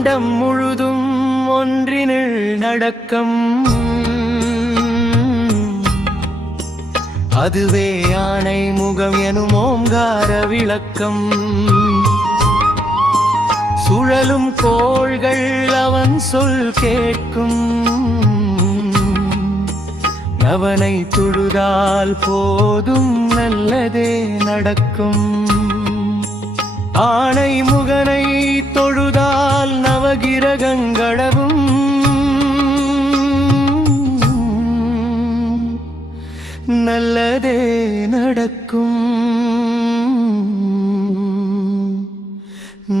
அண்டம் முழுதும் ஒன்றினில் நடக்கம், அதுவே யானை முகம் எனும் ஓங்கார விளக்கம். சுழலும் கோள்கள் அவன் சொல் கேட்கும், அவனை தொழுதால் போதும் நல்லதே நடக்கும். ஆனை முகனை தொழுதால் நவகிரகங்களவும், நல்லதே நடக்கும்,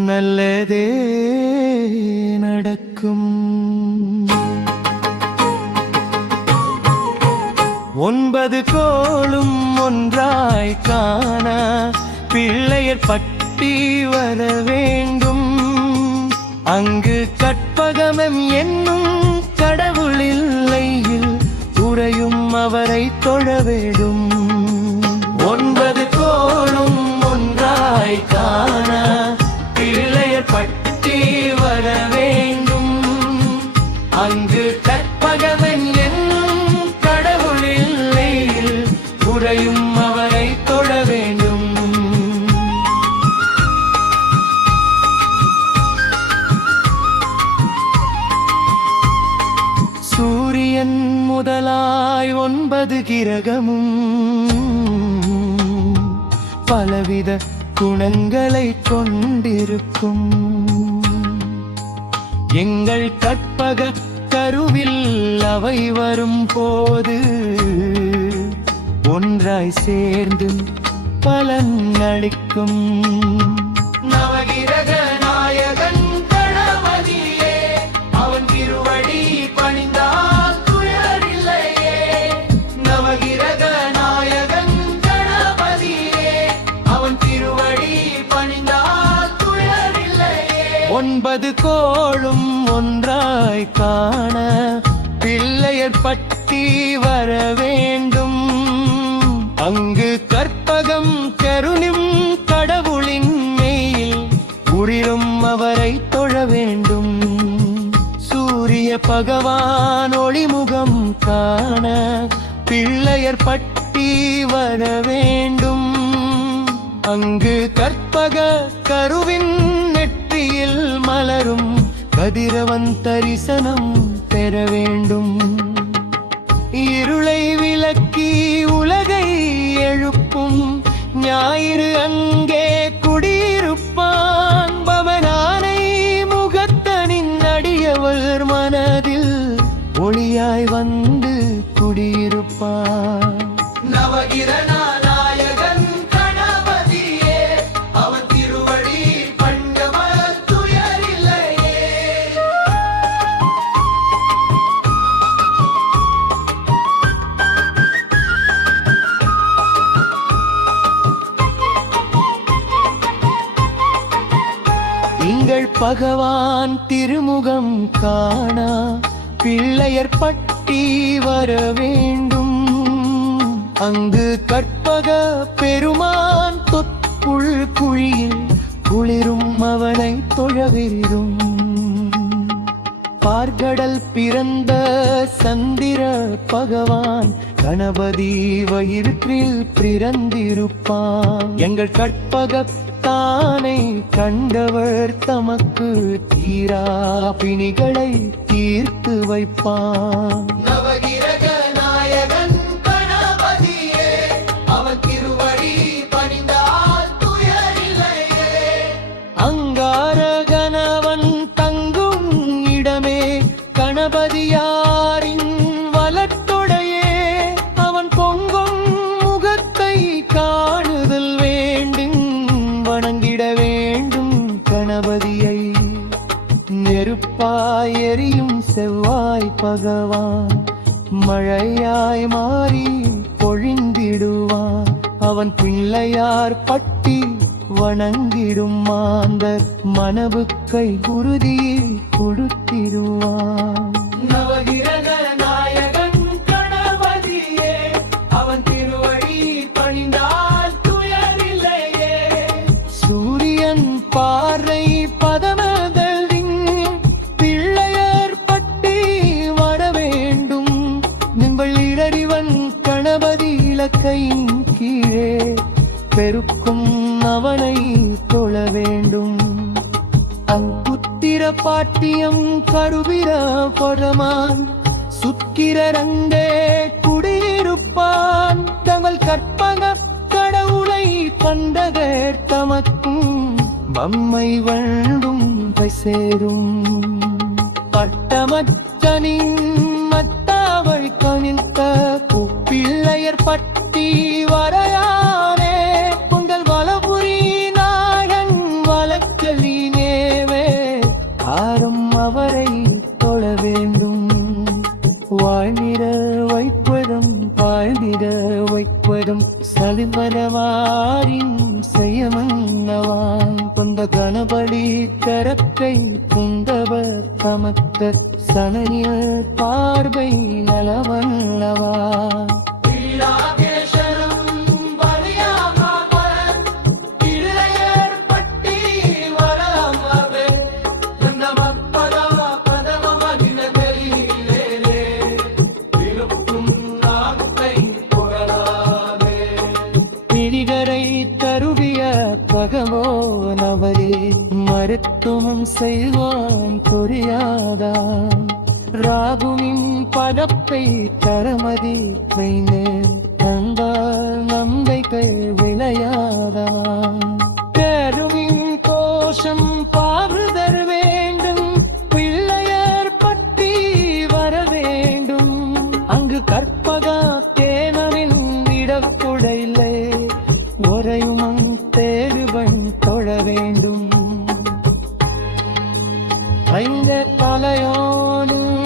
நல்லதே நடக்கும். 9 கோளும் ஒன்றாய் காண பிள்ளையர் பட்டி வர வேண்டும். அங்கு கற்பகமம் என்னும் கடவுள் இல்லையில் உறையும் அவரை தொழ வேண்டும். 9 கோளும் ஒன்றாய் காண பிள்ளையர் பட்டி வர வேண்டும். அங்கு கற்பகமம் என்னும் கடவுள் இல்லையில் உறையும் அவரை தொழ வேண்டும். சூரியன் முதலாய் 9 கிரகமும் பலவித குணங்களை கொண்டிருக்கும். எங்கள் கற்பக கருவில் அவை வரும் போது ஒன்றாய் சேர்ந்து பலன் அளிக்கும். நவகிரக நாயகன் கணபதியே, அவன் திருவடி பணிந்தால் துயரில்லையே. நவகிரக நாயகன் கணபதியே, அவன் திருவடி பணிந்தால் துயரில்லையே. 9 கோளும் ஒன்றாய் காண பிள்ளையர் பட்டி வர வேண்டும். அங்கு கற்பகம் கருணும் கடவுளின் மேல் உரிரும் அவரை தொழ வேண்டும். சூரிய பகவான் ஒளிமுகம் காண பிள்ளையர் பட்டி வர வேண்டும். அங்கு கற்பக கருவின் நெற்றியில் மலரும் கதிரவன் தரிசனம் பெற வேண்டும். இருளை விலக்கி உலகை எழுப்பும் ஞாயிறு அங்கே குடியிருப்பான். பவனானை முகத்தனின் அடியவர் மனதில் ஒளியாய் வந்து குடியிருப்பான். நவகிரக நாயகன் கணபதியே, அவன் திருவடி பண்டவர் துயரில்லையே. எங்கள் பகவான் திருமுகம் காண பிள்ளையர் பட்டி வர வேண்டும். அங்கு கற்பக பெருமான் தொப்புள் குழியில் குளிரும் அவனை தொழவிரும். பார்கடல் பிறந்த சந்திர பகவான் கணபதி வயிற்றில் பிறந்திருப்பான். எங்கள் கற்பகத்தானை கண்டவர் தமக்கு தீரா பிணிகளை தீர்த்து வைப்பான். நவகிரக நாயகன் கணபதியே, அவன் திருவடி பணிந்தால் துயரில்லையே. அங்கார கணவன் தங்கும் இடமே கணபதியாரின் வலத்தொடையே. அவன் பொங்கும் முகத்தை காணுதல் வேண்டும், வணங்கிட வேண்டும் கணபதியை. நெருப்பாய் எரியும் செவ்வாய் பகவான் மழையாய் மாறி பொழிந்திடுவான். அவன் பிள்ளையார் பட்டி வணங்கிடும் மாந்தர் மனவுக்கை குருதியில் கொடுத்திடுவான். நவகிரக நாயகன் கணபதியே, அவன் திருவடி பணிந்தால் துயரில்லையே. சூரியன் பார்வை பதமதலின் இருக்கும் அவனை தொழ வேண்டும். அங்குத்திர பாட்டியம் கருவிர பரமான் சுக்கிரரங்கே குடியிருப்பான். தங்கள் கற்பக கடவுளை கண்டதேர் தமக்கும் மம்மை வேண்டும் சேரும். பட்டமச்சனின் மத்தாவை கணித்த பிள்ளையர் பட்டி வரையானே உங்கள் வலபுரி நாயன் வழக்கலினேவே ஆரம் அவரை தொழ வேண்டும். வாழ்ந்திட வைப்பதும் வாழ்ந்திட வைப்பதும் சலிமனவாரின் செய்யமன்னவான் கொண்ட கணபடி கரத்தை குந்தவர் சமத்த சனனிய பார்வை நலவல்லவா. தருவிய பகவோ நவரே மருத்துவம் செய்வான் புரியாதான். ராகுவின் பதப்பை தரமதி வைந்து தந்தால் நம்பிக்கை விளையாதான். கருவின் கோஷம் பாவதர் வேண்டும் பிள்ளையர் பட்டி வர வேண்டும். அங்கு கற்பகா தேனவின் இடக்குடையிலே ஒரையும் தேருவன் தொழ வேண்டும். ஐந்த தலையோனும்